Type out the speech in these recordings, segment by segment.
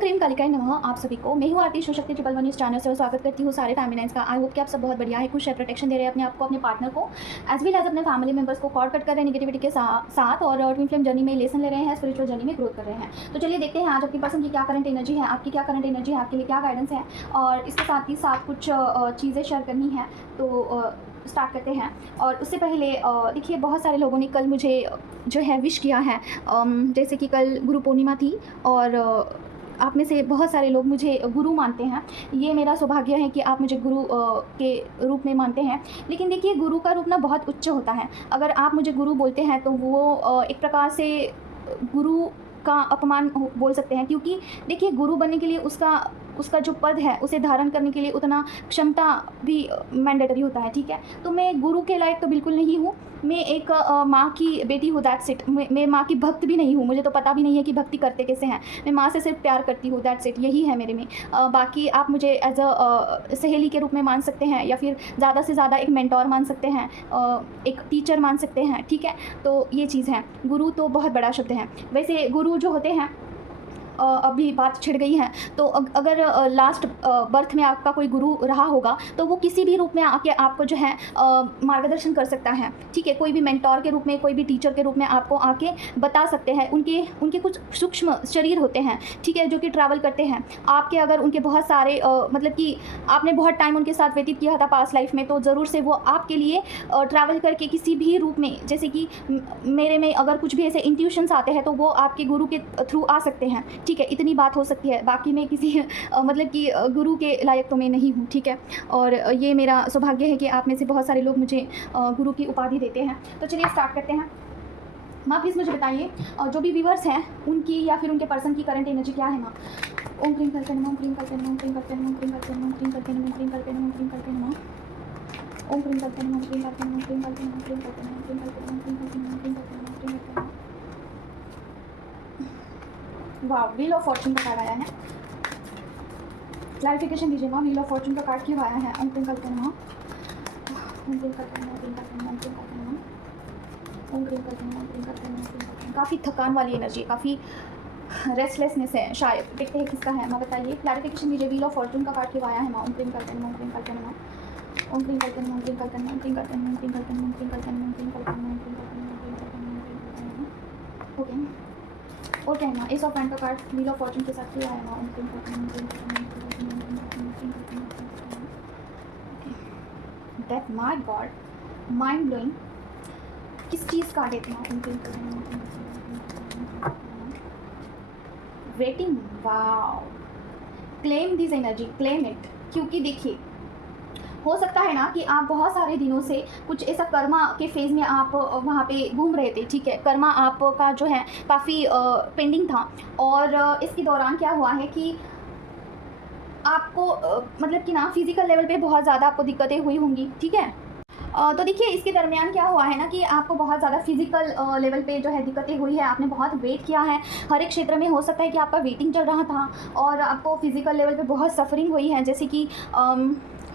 Cream कालिकाय नमः। आप सभी को मैं हूँ आरती Shiv Shakti triple one news channel से स्वागत करती हूँ सारे फैमिली नाइन्स का। आई होप कि आप सब बहुत बढ़िया है, खुश है, प्रोटेक्शन दे रहे हैं अपने आप को, अपने पार्टनर को, एज वेल एज अपने फैमिली मेंबर्स को कॉर्ड कट कर रहे हैं नेगेटिविटी के साथ और ट्विन फ्लेम जर्नी में लेसन ले रहे हैं, स्पिरिचुअल जर्नी में ग्रोथ कर रहे हैं। तो चलिए देखते हैं आज आपकी पर्सन की क्या करंट एनर्जी है, आपकी क्या करंट एनर्जी है, आपके लिए क्या गाइडेंस है और इसके साथ ही साथ कुछ चीज़ें शेयर करनी है। तो स्टार्ट करते हैं। और उससे पहले देखिए बहुत सारे लोगों ने कल मुझे जो है विश किया है, जैसे कि कल गुरु पूर्णिमा थी और आप में से बहुत सारे लोग मुझे गुरु मानते हैं। ये मेरा सौभाग्य है कि आप मुझे गुरु के रूप में मानते हैं। लेकिन देखिए गुरु का रूप ना बहुत उच्च होता है। अगर आप मुझे गुरु बोलते हैं तो वो एक प्रकार से गुरु का अपमान बोल सकते हैं, क्योंकि देखिए गुरु बनने के लिए उसका जो पद है उसे धारण करने के लिए उतना क्षमता भी मैंडेटरी होता है। ठीक है, तो मैं गुरु के लायक तो बिल्कुल नहीं हूँ। मैं एक माँ की बेटी हूँ, दैट्स इट। मैं माँ की भक्त भी नहीं हूँ, मुझे तो पता भी नहीं है कि भक्ति करते कैसे हैं। मैं माँ से सिर्फ प्यार करती हूँ, दैट्स इट, यही है मेरे में। बाकी आप मुझे एज अ सहेली के रूप में मान सकते हैं या फिर ज़्यादा से ज़्यादा एक मेंटोर मान सकते हैं, एक टीचर मान सकते हैं। ठीक है, तो ये चीज़ है। गुरु तो बहुत बड़ा शब्द है। वैसे गुरु जो होते हैं अभी बात छिड़ गई है, तो अगर लास्ट बर्थ में आपका कोई गुरु रहा होगा तो वो किसी भी रूप में आके आपको जो है मार्गदर्शन कर सकता है। ठीक है, कोई भी मेंटोर के रूप में, कोई भी टीचर के रूप में आपको आके बता सकते हैं। उनके कुछ सूक्ष्म शरीर होते हैं, ठीक है, जो कि ट्रैवल करते हैं। आपके अगर उनके बहुत सारे मतलब कि आपने बहुत टाइम उनके साथ व्यतीत किया था पास्ट लाइफ में, तो ज़रूर से वो आपके लिए ट्रैवल करके किसी भी रूप में, जैसे कि मेरे में अगर कुछ भी ऐसे इंट्यूशंस आते हैं तो वो आपके गुरु के थ्रू आ सकते हैं। ठीक है, इतनी बात हो सकती है। बाकी मैं किसी मतलब कि गुरु के लायक तो मैं नहीं हूँ। ठीक है, और ये मेरा सौभाग्य है कि आप में से बहुत सारे लोग मुझे गुरु की उपाधि देते हैं। तो चलिए स्टार्ट करते हैं। माँ प्लीज़ मुझे बताइए जो भी व्यूवर्स हैं उनकी या फिर उनके पर्सन की करंट एनर्जी क्या है। माँ ओम क्रीम करते नमः, ओम क्रीम करते नमः, ओम क्रीम करते नमः, ओम क्रीम करते नमः, ओम क्रीम करते नमः, ओम क्रीम करते नमः, ओम क्रीम करते नमः, ओम क्रीम करते नमः, ओम क्रीम करते नमः, ओम क्रीम करते नमः, ओम क्रीम करते नमः, ओम क्रीम करते नमः, ओम क्रीम करते नमः, ओम क्रीम करते नमः, ओम क्रीम करते नमः। वाह, व्हील ऑफ फॉर्चून का कार्ड आया है। क्लैरिफिकेशन दीजिए माँ, व्हील ऑफ फॉर्चून का कार्ड क्यों आया है। ओम क्रीम करते नमः, ओम क्रीम करते नमः, ओम क्रीम करते नमः, ओम क्रीम करते नमः, ओम क्रीम करते नमः, ओम क्रीम करते नमः, ओम क्रीम करते नमः। काफ़ी थकान वाली एनर्जी, काफ़ी रेस्टलेसनेस है शायद। देखते हैं किसका है। माँ बताइए, क्लैरिफिकेशन दीजिए, व्हील ऑफ फॉर्चून का कार्ड क्यों आया है। माँ ओम क्रीम करते नमः, ओम क्रीम करते नमः, ओम क्रीम करते नमः, ओम क्रीम करते नमः, ओम क्रीम करते नमः, ओम क्रीम करते नमः, ओम क्रीम करते नमः, ओम क्रीम करते नमः, ओम क्रीम करते नमः, ओम क्रीम करते नमः, ओम क्रीम करते नमः। ओके ओके माँ, एस ऑफ हैंड का कार्ड व्हील ऑफ फॉर्चून के साथ क्यों आया माँ। ओम क्रीम करते नमः, ओम क्रीम करते नमः, ओम क्रीम करते नमः, ओम क्रीम करते नमः, ओम क्रीम करते नमः। That my God, mind blowing. किस चीज़ का देते हैं। ओम क्रीम करते नमः, ओम क्रीम करते नमः, ओम क्रीम करते नमः। Waiting, wow, claim this energy, claim it. क्योंकि देखिए हो सकता है ना कि आप बहुत सारे दिनों से कुछ ऐसा कर्मा के फेज़ में आप वहाँ पे घूम रहे थे। ठीक है, कर्मा आपका जो है काफ़ी पेंडिंग था और इसके दौरान क्या हुआ है कि आपको मतलब कि ना फिज़िकल लेवल पे बहुत ज़्यादा आपको दिक्कतें हुई होंगी। ठीक है, तो देखिए इसके दरमियान क्या हुआ है ना कि आपको बहुत ज़्यादा फिजिकल लेवल पे जो है दिक्कतें हुई है। आपने बहुत वेट किया है हर एक क्षेत्र में। हो सकता है कि आपका वेटिंग चल रहा था और आपको फिजिकल लेवल पे बहुत सफरिंग हुई है, जैसे कि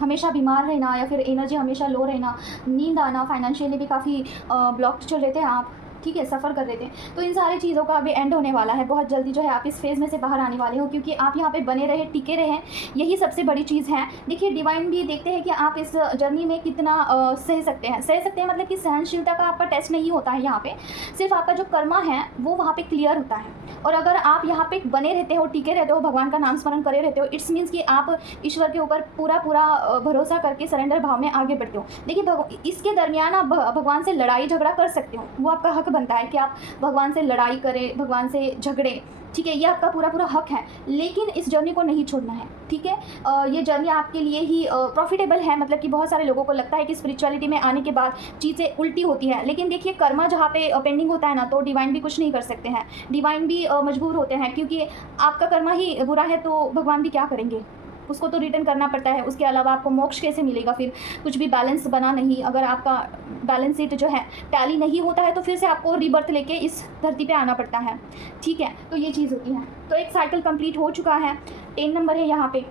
हमेशा बीमार रहना या फिर एनर्जी हमेशा लो रहना, नींद आना, फाइनेंशियली भी काफ़ी ब्लॉक चल रहे थे आप। ठीक है, सफ़र कर रहे थे। तो इन सारी चीज़ों का अभी एंड होने वाला है। बहुत जल्दी जो है आप इस फेज़ में से बाहर आने वाले हो, क्योंकि आप यहाँ पे बने रहे, टिके रहे, यही सबसे बड़ी चीज़ है। देखिए डिवाइन भी देखते हैं कि आप इस जर्नी में कितना सह सकते हैं मतलब कि सहनशीलता का आपका टेस्ट नहीं होता है यहाँ पे, सिर्फ आपका जो कर्मा है वो वहाँ पे क्लियर होता है। और अगर आप यहाँ पे बने रहते हो, टिके रहते हो, भगवान का नाम स्मरण करे रहते हो, इट्स मीन्स कि आप ईश्वर के ऊपर पूरा भरोसा करके सरेंडर भाव में आगे बढ़ते हो। देखिए इसके दरमियान आप भगवान से लड़ाई झगड़ा कर सकते हो, वो आपका हक बनता है कि आप भगवान से लड़ाई करें, भगवान से झगड़े। ठीक है, ये आपका पूरा हक है, लेकिन इस जर्नी को नहीं छोड़ना है। ठीक है, ये जर्नी आपके लिए ही प्रॉफिटेबल है। मतलब कि बहुत सारे लोगों को लगता है कि स्पिरिचुअलिटी में आने के बाद चीज़ें उल्टी होती हैं, लेकिन देखिए कर्मा जहाँ पे पेंडिंग होता है ना, तो डिवाइन भी कुछ नहीं कर सकते हैं। डिवाइन भी मजबूर होते हैं, क्योंकि आपका कर्मा ही बुरा है तो भगवान भी क्या करेंगे, उसको तो रिटर्न करना पड़ता है। उसके अलावा आपको मोक्ष कैसे मिलेगा, फिर कुछ भी बैलेंस बना नहीं। अगर आपका बैलेंस शीट जो है टैली नहीं होता है तो फिर से आपको रीबर्थ लेके इस धरती पे आना पड़ता है। ठीक है, तो ये चीज़ होती है। तो एक साइकिल कंप्लीट हो चुका है, 10 नंबर है यहाँ पे।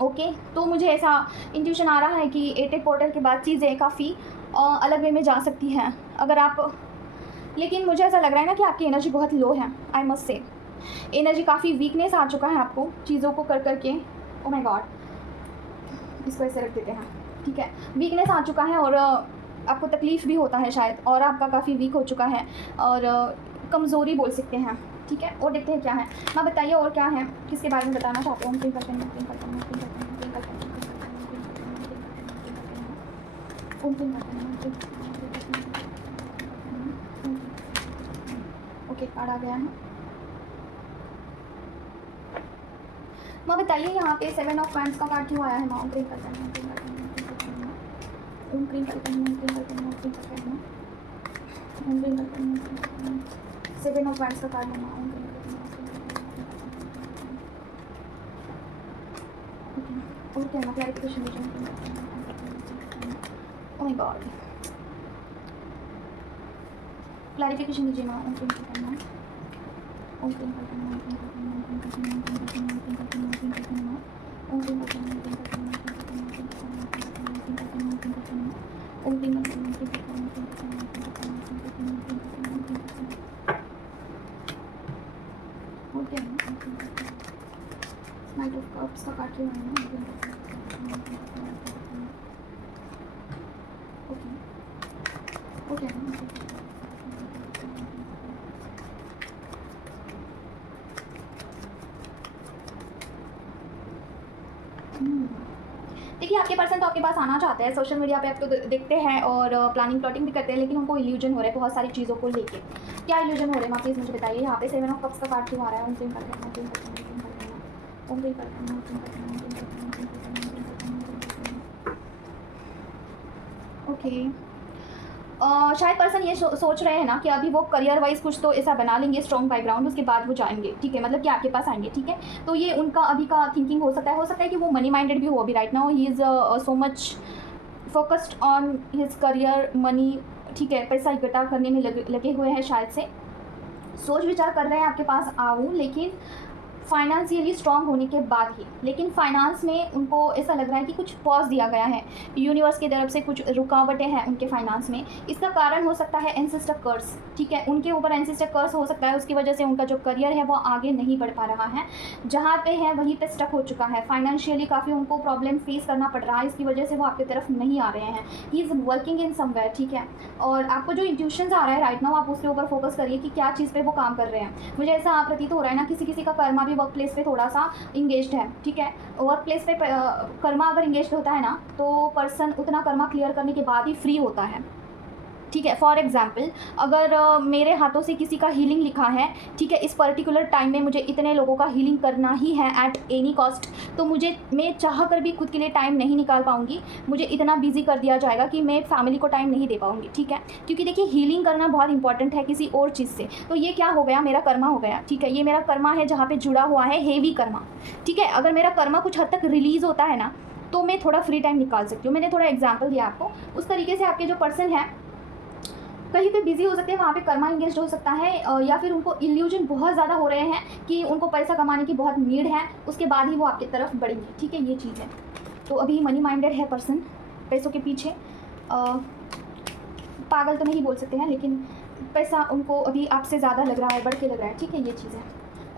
ओके, तो मुझे ऐसा इंट्यूशन आ रहा है कि 8 पोर्टल के बाद चीज़ें काफ़ी अलग वे में जा सकती हैं अगर आप, लेकिन मुझे ऐसा लग रहा है ना कि आपकी एनर्जी बहुत लो है, आई मस्ट से। एनर्जी काफ़ी वीकनेस आ चुका है आपको चीज़ों को कर करके। ओ माय गॉड, इसको ऐसे रख देते हैं, ठीक है। वीकनेस आ चुका है और आपको तकलीफ़ भी होता है शायद, और आपका काफ़ी वीक हो चुका है और कमज़ोरी बोल सकते हैं, ठीक है। और देखते हैं क्या है, मैं बताइए और क्या है, किसके बारे में बताना चाहते हो। ओके, कार्ड आ गया है। माँ बताइए यहाँ पे 7 ऑफ वांड्स का कार्ड क्यों आया है। माँ ओम क्रीम करते हैं, ओम क्रीम करते हैं, ओम क्रीम करते हैं, ओम क्रीम करते हैं, ओम क्रीम करते हैं। 7 ऑफ वांड्स का कार्ड है माँ, ओम क्रीम करते हैं। और क्या ना क्लैरिफिकेशन दीजिए। ओह माय गॉड, क्लैरिफिकेशन दीजिए माँ, ओम क्रीम करते हैं, ओम क्रीम करते हैं, ओम क्रीम करते हैं, ओम क्रीम करते हैं, ओम क्रीम करते हैं, ओम क्रीम करते हैं, ओम क्रीम करते हैं, ओम क्रीम करते हैं, ओम क्रीम करते हैं, ओम क्रीम करते हैं, और क्या है। नाइट ऑफ कप्स का कार्ड क्यों आया है। ओके ओके, देखिए आपके पर्सन तो आपके पास आना चाहते हैं, सोशल मीडिया पे आपको देखते हैं और प्लानिंग प्लॉटिंग भी करते हैं, लेकिन उनको इल्यूजन हो रहा है बहुत सारी चीज़ों को लेके। क्या इल्यूजन हो रहे हैं, आप प्लीज़ मुझे बताइए। यहाँ पे 7 ऑफ कप्स का कार्ड क्यों आ रहा है। ओम क्रीम करते हैं, ओम क्रीम करते हैं, ओम क्रीम करते हैं, ओम क्रीम करते हैं, ओम क्रीम करते हैं, ओम क्रीम करते हैं, ओम क्रीम करते हैं, ओम क्रीम करते हैं, ओम क्रीम करते हैं। ओके, शायद पर्सन ये सोच रहे हैं ना कि अभी वो करियर वाइज कुछ तो ऐसा बना लेंगे स्ट्रॉन्ग बैकग्राउंड, उसके बाद वो जाएंगे, ठीक है, मतलब कि आपके पास आएंगे, ठीक है। तो ये उनका अभी का थिंकिंग हो सकता है कि वो मनी माइंडेड भी हो अभी right now. He is so much focused on his career, money, ठीक है, पैसा इकट्ठा करने में लगे हुए हैं, शायद से सोच विचार कर रहे हैं आपके पास आऊँ, लेकिन फाइनेंशियली स्ट्रांग होने के बाद ही। लेकिन फाइनेंस में उनको ऐसा लग रहा है कि कुछ पॉज दिया गया है, यूनिवर्स की तरफ से कुछ रुकावटें हैं उनके फाइनेंस में। इसका कारण हो सकता है एंसेस्टर कर्स, ठीक है, उनके ऊपर एंसेस्टर कर्स हो सकता है, उसकी वजह से उनका जो करियर है वो आगे नहीं बढ़ पा रहा है, जहाँ पे है वहीं पे स्टक हो चुका है। फाइनेंशियली काफ़ी उनको प्रॉब्लम फेस करना पड़ रहा है, इसकी वजह से वो आपकी तरफ नहीं आ रहे हैं। He is working in somewhere, ठीक है। और आपको जो इंट्यूशंस आ रहा है राइट नाउ, आप उसके ऊपर फोकस करिए कि क्या चीज़ पे वो काम कर रहे हैं। मुझे ऐसा प्रतीत हो रहा है ना, किसी किसी का कर्मा भी वर्क प्लेस पे थोड़ा सा इंगेज्ड है, ठीक है। वर्क प्लेस पे कर्मा अगर इंगेज्ड होता है ना, तो पर्सन उतना कर्मा क्लियर करने के बाद ही फ्री होता है, ठीक है। फॉर एग्जाम्पल, अगर मेरे हाथों से किसी का हीलिंग लिखा है, ठीक है, इस पर्टिकुलर टाइम में मुझे इतने लोगों का हीलिंग करना ही है एट एनी कॉस्ट, तो मैं चाह कर भी खुद के लिए टाइम नहीं निकाल पाऊंगी। मुझे इतना बिजी कर दिया जाएगा कि मैं फैमिली को टाइम नहीं दे पाऊंगी, ठीक है। क्योंकि देखिए हीलिंग करना बहुत इंपॉर्टेंट है किसी और चीज़ से। तो ये क्या हो गया, मेरा कर्मा हो गया, ठीक है। ये मेरा कर्मा है जहाँ पर जुड़ा हुआ है हेवी कर्मा, ठीक है। अगर मेरा कर्मा कुछ हद तक रिलीज़ होता है ना, तो मैं थोड़ा फ्री टाइम निकाल सकती हूँ। मैंने थोड़ा एग्जाम्पल दिया आपको, उस तरीके से आपके जो पर्सन है कहीं पे बिजी हो सकते हैं, वहाँ पे कर्मा इंगेज हो सकता है, या फिर उनको इल्यूजन बहुत ज़्यादा हो रहे हैं कि उनको पैसा कमाने की बहुत नीड है, उसके बाद ही वो आपकी तरफ बढ़ेंगे, ठीक है, ये चीज़ है। तो अभी मनी माइंडेड है पर्सन, पैसों के पीछे, पागल तो नहीं बोल सकते हैं, लेकिन पैसा उनको अभी आपसे ज़्यादा लग रहा है, बढ़ के लग रहा है, ठीक है, ये चीज़ है।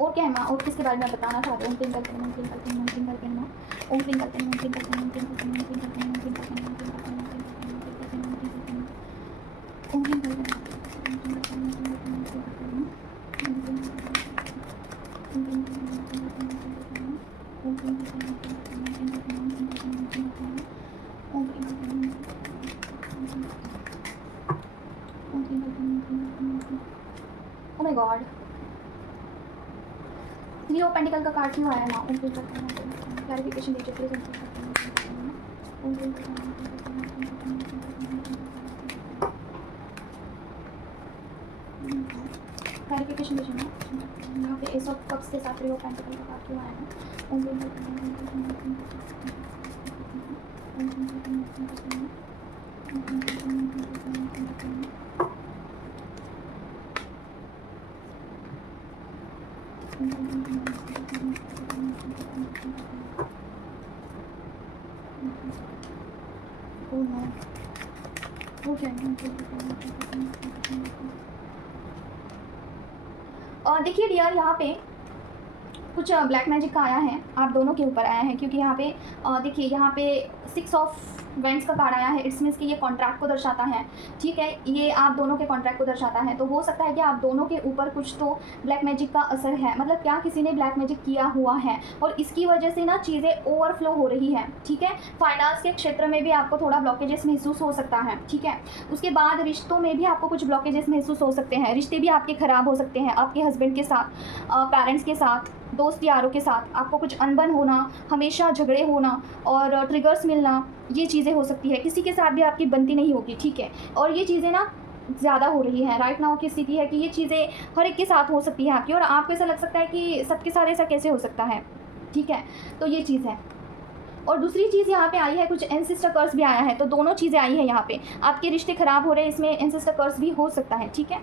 और क्या है माँ, और किसके बारे में बताना चाहते हैं। ओम क्लीन करते हैं, ओम क्लीन करते हैं, ओम क्लीन करते हैं, ओम क्लीन करते हैं, ओम क्लीन करते हैं, ओम क्लीन करते हैं, ओम क्लीन करते हैं, ओम क्लीन करते हैं, ओम क्लीन करते हैं, oh my God, 3 of pentacle का कार्ड क्यों आया ना। क्लैरिफिकेशन दीजिए प्लीज। क्लैरिफिकेशन दीजिए ना, यहाँ पे एस ऑफ कप्स के साथ 3 ऑफ पेंटिकल का कार्ड क्यों आया है। देखिए डियर, यहाँ पे कुछ ब्लैक मैजिक का आया है, आप दोनों के ऊपर आया है, क्योंकि यहाँ पे देखिए यहाँ पे 6 ऑफ वेंट्स का कार्ड आया है। इट्स मीन्स कि ये कॉन्ट्रैक्ट को दर्शाता है, ठीक है, ये आप दोनों के कॉन्ट्रैक्ट को दर्शाता है। तो हो सकता है कि आप दोनों के ऊपर कुछ तो ब्लैक मैजिक का असर है, मतलब क्या किसी ने ब्लैक मैजिक किया हुआ है और इसकी वजह से ना चीज़ें ओवरफ्लो हो रही है, ठीक है। फाइनेंस के क्षेत्र में भी आपको थोड़ा ब्लॉकेजेस महसूस हो सकता है, ठीक है। उसके बाद रिश्तों में भी आपको कुछ ब्लॉकेजेस महसूस हो सकते हैं, रिश्ते भी आपके ख़राब हो सकते हैं, आपके हस्बैंड के साथ, पेरेंट्स के साथ, दोस्त यारों के साथ आपको कुछ अनबन होना, हमेशा झगड़े होना और ट्रिगर्स मिलना, ये चीज़ें हो सकती है। किसी के साथ भी आपकी बनती नहीं होगी, ठीक है। और ये चीज़ें ना ज़्यादा हो रही है राइट नाउ की स्थिति है कि ये चीज़ें हर एक के साथ हो सकती है आपकी, और आपको ऐसा लग सकता है कि सबके साथ ऐसा कैसे हो सकता है, ठीक है। तो ये चीज़ है। और दूसरी चीज़ यहाँ पे आई है, कुछ एंसेस्टर कर्स भी आया है, तो दोनों चीज़ें आई है यहाँ पे। आपके रिश्ते ख़राब हो रहे हैं, इसमें एंसेस्टर कर्स भी हो सकता है, ठीक है।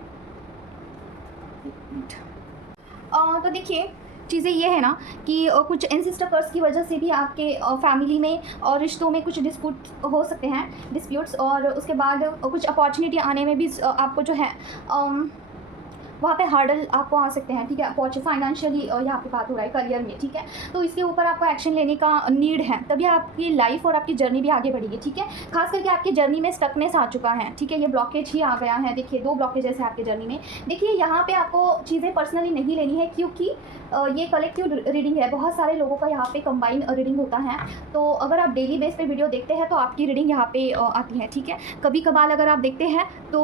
तो देखिए चीज़ें ये है ना कि कुछ एंसेस्टर कर्स की वजह से भी आपके फैमिली में और रिश्तों में कुछ डिस्प्यूट हो सकते हैं, डिस्प्यूट्स, और उसके बाद कुछ अपॉर्चुनिटी आने में भी आपको जो है वहाँ पे हार्डल आपको आ सकते हैं, ठीक है। फाइनेंशियली यहाँ पे बात हो रहा है करियर में, ठीक है। तो इसके ऊपर आपको एक्शन लेने का नीड है, तभी आपकी लाइफ और आपकी जर्नी भी आगे बढ़ेगी, ठीक है। खास करके आपकी जर्नी में स्टकनेस आ चुका है, ठीक है, ये ब्लॉकेज ही आ गया है। देखिए 2 ब्लॉकेजेस है आपकी जर्नी में। देखिए यहाँ पे आपको चीज़ें पर्सनली नहीं लेनी है, क्योंकि ये कलेक्टिव रीडिंग है, बहुत सारे लोगों का यहाँ पे कंबाइन रीडिंग होता है। तो अगर आप डेली बेस पे वीडियो देखते हैं तो आपकी रीडिंग यहाँ पे आती है, ठीक है। कभी कभार अगर आप देखते हैं तो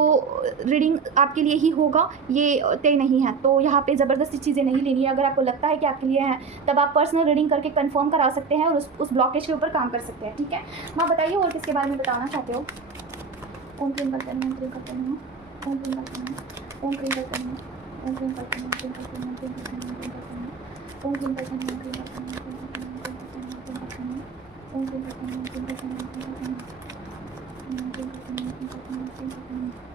रीडिंग आपके लिए ही होगा, ये तय नहीं है। तो यहाँ पे ज़बरदस्ती चीज़ें नहीं लेनी है। अगर आपको लगता है कि आपके लिए है तब आप पर्सनल रीडिंग करके कंफर्म करा सकते हैं और उस ब्लॉकेज के ऊपर काम कर सकते हैं, ठीक है। माँ बताइए और किसके बारे में बताना चाहते हो। ओम क्रीम करते हैं, ओम क्रीम करते हैं, ओम क्रीम करते हैं, ओम क्रीम करते हैं, ओम क्रीम करते हैं, ओम क्रीम करते हैं, ओम क्रीम करते हैं, ओम क्रीम करते हैं, ओम क्रीम करते हैं, ओम क्रीम करते हैं, ओम क्रीम करते हैं, ओम क्रीम करते हैं, ओम क्रीम करते हैं, ओम क्रीम करते हैं, ओम क्रीम करते हैं।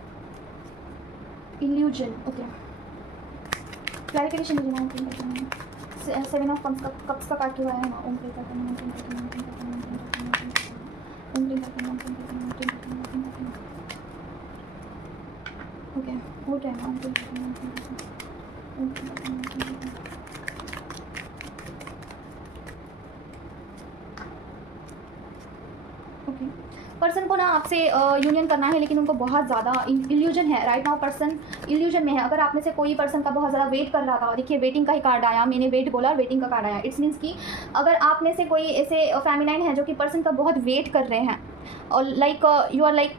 इल्यूजन, ओके, क्लैरिफिकेशन दीजिए। ओम क्रीम करते हैं, 7 ऑफ कप्स का कार्ड क्यों आया है। ओम क्रीम करते हैं, ओम क्रीम करते हैं, ओम क्रीम करते हैं, ओम क्रीम करते हैं, ओम क्रीम करते हैं, ओम क्रीम करते हैं, ओम क्रीम करते हैं, ओम क्रीम करते हैं। ओके, वो क्या है। ओम क्रीम करते हैं, ओम क्रीम करते हैं, ओम क्रीम करते हैं, ओम क्रीम करते हैं। ओके, पर्सन को ना आपसे यूनियन करना है, लेकिन उनको बहुत ज़्यादा इल्यूजन है राइट नाउ। पर्सन इल्यूजन में है। अगर आप में से कोई पर्सन का बहुत ज़्यादा वेट कर रहा था, देखिए वेटिंग का ही कार्ड आया, मैंने वेट बोला और वेटिंग का कार्ड आया। इट्स मीन्स कि अगर आप में से कोई ऐसे फेमिनाइन है जो कि पर्सन का बहुत वेट कर रहे हैं, और like you are like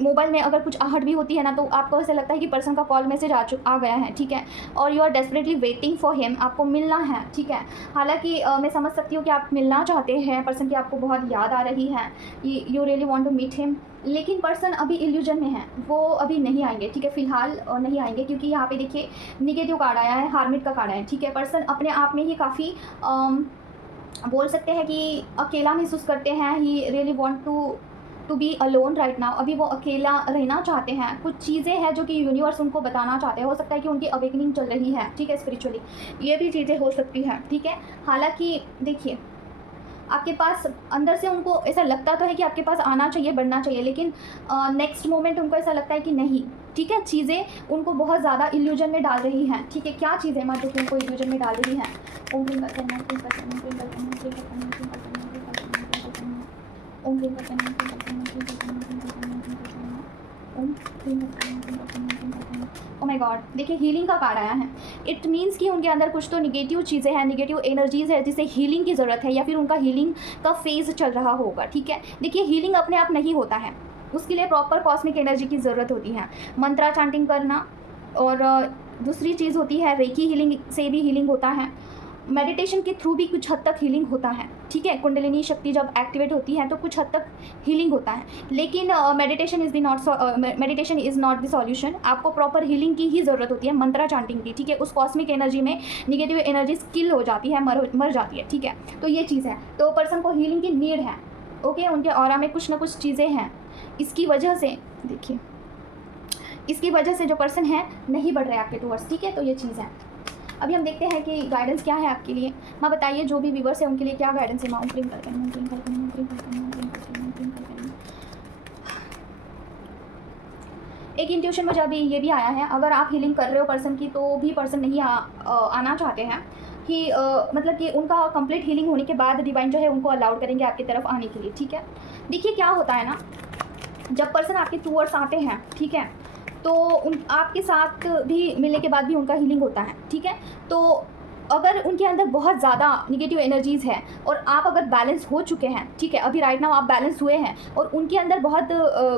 mobile में अगर कुछ आहट भी होती है ना, तो आपको ऐसा लगता है कि पर्सन का कॉल मैसेज आ गया है, ठीक है, और you are desperately waiting for him, आपको मिलना है, ठीक है। हालांकि मैं समझ सकती हूँ कि आप मिलना चाहते हैं, पर्सन की आपको बहुत याद आ रही है, you really want to meet him, लेकिन पर्सन अभी इल्यूजन में है, वो अभी नहीं आएंगे, ठीक है, फिलहाल नहीं आएंगे, क्योंकि यहाँ पे देखिए निगेटिव कार्ड आया है, हार्मिट का कार्ड आया है, ठीक है। पर्सन अपने आप में ही काफ़ी बोल सकते हैं कि अकेला महसूस करते हैं। He really want to be alone right now. अभी वो अकेला रहना चाहते हैं। कुछ चीज़ें हैं जो कि यूनिवर्स उनको बताना चाहते हैं। हो सकता है कि उनकी अवेकनिंग चल रही है, ठीक है, स्पिरिचुअली, ये भी चीज़ें हो सकती हैं, ठीक है। हालांकि देखिए आपके पास अंदर से उनको ऐसा लगता तो है कि आपके पास आना चाहिए, बढ़ना चाहिए, लेकिन नेक्स्ट मोमेंट उनको ऐसा लगता है कि नहीं, ठीक है। चीज़ें उनको बहुत ज़्यादा इल्यूजन में डाल रही हैं, ठीक है। क्या चीज़ें माँ जो कि उनको इल्यूजन में डाल रही हैं। ओम क्रीम करते हैं, ओम क्रीम करते हैं, ओम क्रीम करते हैं, ओम क्रीम करते हैं, ओम क्रीम करते हैं, ओम क्रीम करते हैं, ओम क्रीम करते हैं, ओम क्रीम करते हैं, ओम क्रीम करते हैं, ओम क्रीम करते हैं, ओम क्रीम करते हैं, ओम क्रीम करते हैं, ओम क्रीम करते हैं। ओ माय गॉड, देखिए हीलिंग का कार्ड आया है। इट मीन्स कि उनके अंदर कुछ तो निगेटिव चीज़ें हैं, निगेटिव एनर्जीज़ है, जिसे हीलिंग की ज़रूरत है, या फिर उनका हीलिंग का फेज़ चल रहा होगा, ठीक है। देखिए हीलिंग अपने आप नहीं होता है, उसके लिए प्रॉपर कॉस्मिक एनर्जी की ज़रूरत होती है, मंत्रा चांटिंग करना, और दूसरी चीज़ होती है रेकी हीलिंग से भी हीलिंग होता है, मेडिटेशन के थ्रू भी कुछ हद तक हीलिंग होता है, ठीक है। कुंडलिनी शक्ति जब एक्टिवेट होती है तो कुछ हद तक हीलिंग होता है, लेकिन meditation is not the solution. आपको प्रॉपर हीलिंग की ही ज़रूरत होती है, मंत्रा चांटिंग की, ठीक है। उस कॉस्मिक एनर्जी में निगेटिव एनर्जी किल हो जाती है, मर जाती है, ठीक है। तो ये चीज़ है, तो पर्सन को हीलिंग की नीड है, ओके। उनके ऑरा में कुछ ना कुछ चीज़ें हैं, इसकी वजह से देखिए, इसकी वजह से जो पर्सन है नहीं बढ़ रहे आपके टूवर्ड्स, ठीक है। तो ये चीज़ है। अभी हम देखते हैं कि गाइडेंस क्या है आपके लिए। माँ बताइए जो भी व्यूवर्स है उनके लिए क्या गाइडेंस है। माँ ओम क्रीम करते हैं, ओम क्रीम करते हैं, ओम क्रीम करते हैं, ओम क्रीम करते हैं, ओम क्रीम करते हैं। एक इंट्यूशन मुझे अभी ये भी आया है, अगर आप हीलिंग कर रहे हो पर्सन की, तो भी पर्सन नहीं आना चाहते हैं। कि मतलब कि उनका कंप्लीट हीलिंग होने के बाद डिवाइन जो है उनको अलाउड करेंगे आपकी तरफ आने के लिए, ठीक है। देखिए क्या होता है ना, जब पर्सन आपके टूवर्ड्स आते हैं, ठीक है, तो उन आपके साथ भी मिलने के बाद भी उनका हीलिंग होता है, ठीक है। तो अगर उनके अंदर बहुत ज़्यादा निगेटिव एनर्जीज़ है और आप अगर बैलेंस हो चुके हैं, ठीक है, अभी राइट नाउ आप बैलेंस हुए हैं और उनके अंदर बहुत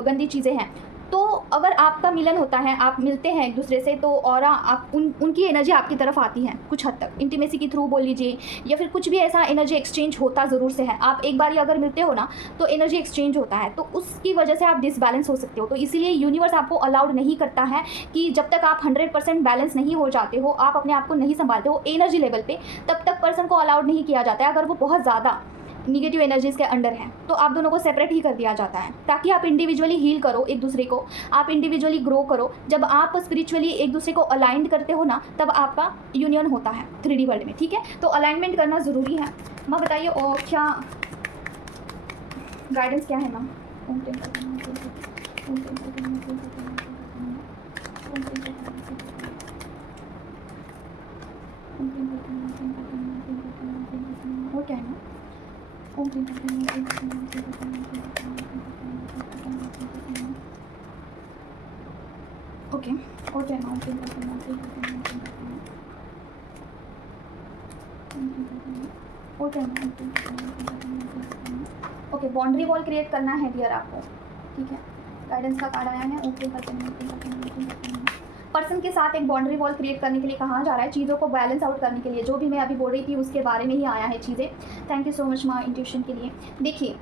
गंदी चीज़ें हैं, तो अगर आपका मिलन होता है, आप मिलते हैं एक दूसरे से, तो और आप उनकी एनर्जी आपकी तरफ आती है कुछ हद तक, इंटीमेसी के थ्रू बोल लीजिए या फिर कुछ भी ऐसा एनर्जी एक्सचेंज होता ज़रूर से है। आप एक बार ही अगर मिलते हो ना तो एनर्जी एक्सचेंज होता है, तो उसकी वजह से आप डिसबैलेंस हो सकते हो। तो इसीलिए यूनिवर्स आपको अलाउड नहीं करता है कि जब तक आप 100% बैलेंस नहीं हो जाते हो, आप अपने आप को नहीं संभालते हो एनर्जी लेवल पे, तब तक पर्सन को अलाउड नहीं किया जाता है। अगर वो बहुत ज़्यादा निगेटिव एनर्जीज़ के अंडर है तो आप दोनों को सेपरेट ही कर दिया जाता है, ताकि आप इंडिविजुअली हील करो एक दूसरे को, आप इंडिविजुअली ग्रो करो। जब आप स्पिरिचुअली एक दूसरे को अलाइंड करते हो ना, तब आपका यूनियन होता है 3D वर्ल्ड में, ठीक है। तो अलाइनमेंट करना ज़रूरी है। माँ बताइए और क्या गाइडेंस क्या है माँ? और क्या है ना? ओके, और क्या है? ओके, बाउंड्री वॉल क्रिएट करना है डियर आपको, ठीक है। गाइडेंस का कार्ड आया है। ओके, पर्सन के साथ एक बाउंड्री वॉल क्रिएट करने के लिए कहा जा रहा है, चीज़ों को बैलेंस आउट करने के लिए। जो भी मैं अभी बोल रही थी उसके बारे में ही आया है चीज़ें। थैंक यू सो मच माँ इंट्यूशन के लिए। देखिए,